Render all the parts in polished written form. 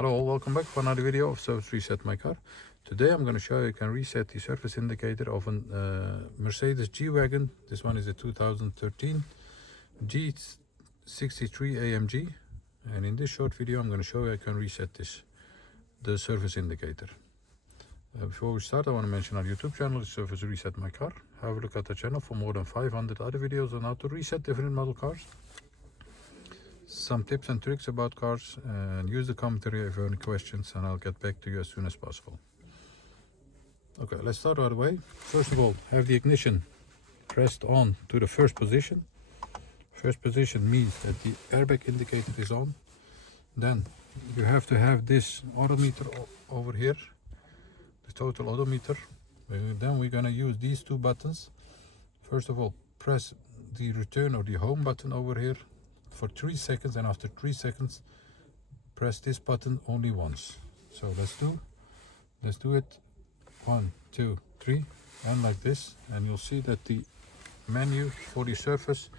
Hello, welcome back for another video of Service Reset My Car. Today I'm going to show you can reset the surface indicator of a Mercedes G Wagon. This one is a 2013 G63 AMG, and in this short video I'm going to show you I can reset the surface indicator. Before we start, I want to mention our YouTube channel is Service Reset My Car. Have a look at the channel for more than 500 other videos on how to reset different model cars. Some tips and tricks about cars, and use the commentary if you have any questions, and I'll get back to you as soon as possible. Okay, let's start right away. First of all, have the ignition pressed on to the first position. First position means that the airbag indicator is on. Then you have to have this odometer over here, the total odometer. Then we're gonna use these two buttons. First of all, press the return or the home button over here for 3 seconds, and after 3 seconds press this button only once. So let's do it 1, 2, 3, and like this, and you'll see that the menu for the surface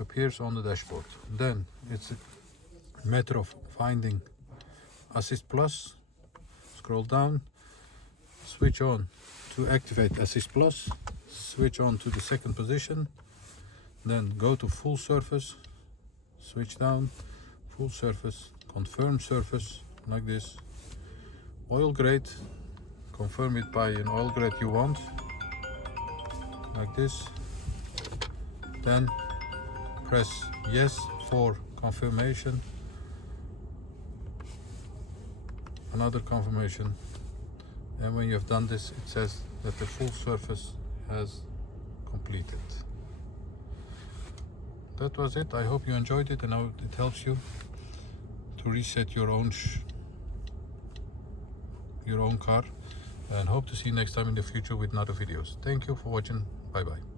appears on the dashboard. Then it's a matter of finding Assist Plus, scroll down, switch on to activate Assist Plus, switch on to the second position, then go to full surface, switch down, full surface, confirm surface, like this, oil grade, confirm it by an oil grade you want, like this, then press yes for confirmation, another confirmation, and when you have done this it says that the full surface has completed. That was it. I hope you enjoyed it and I hope it helps you to reset your own car, and hope to see you next time in the future with other videos. Thank you for watching. Bye bye.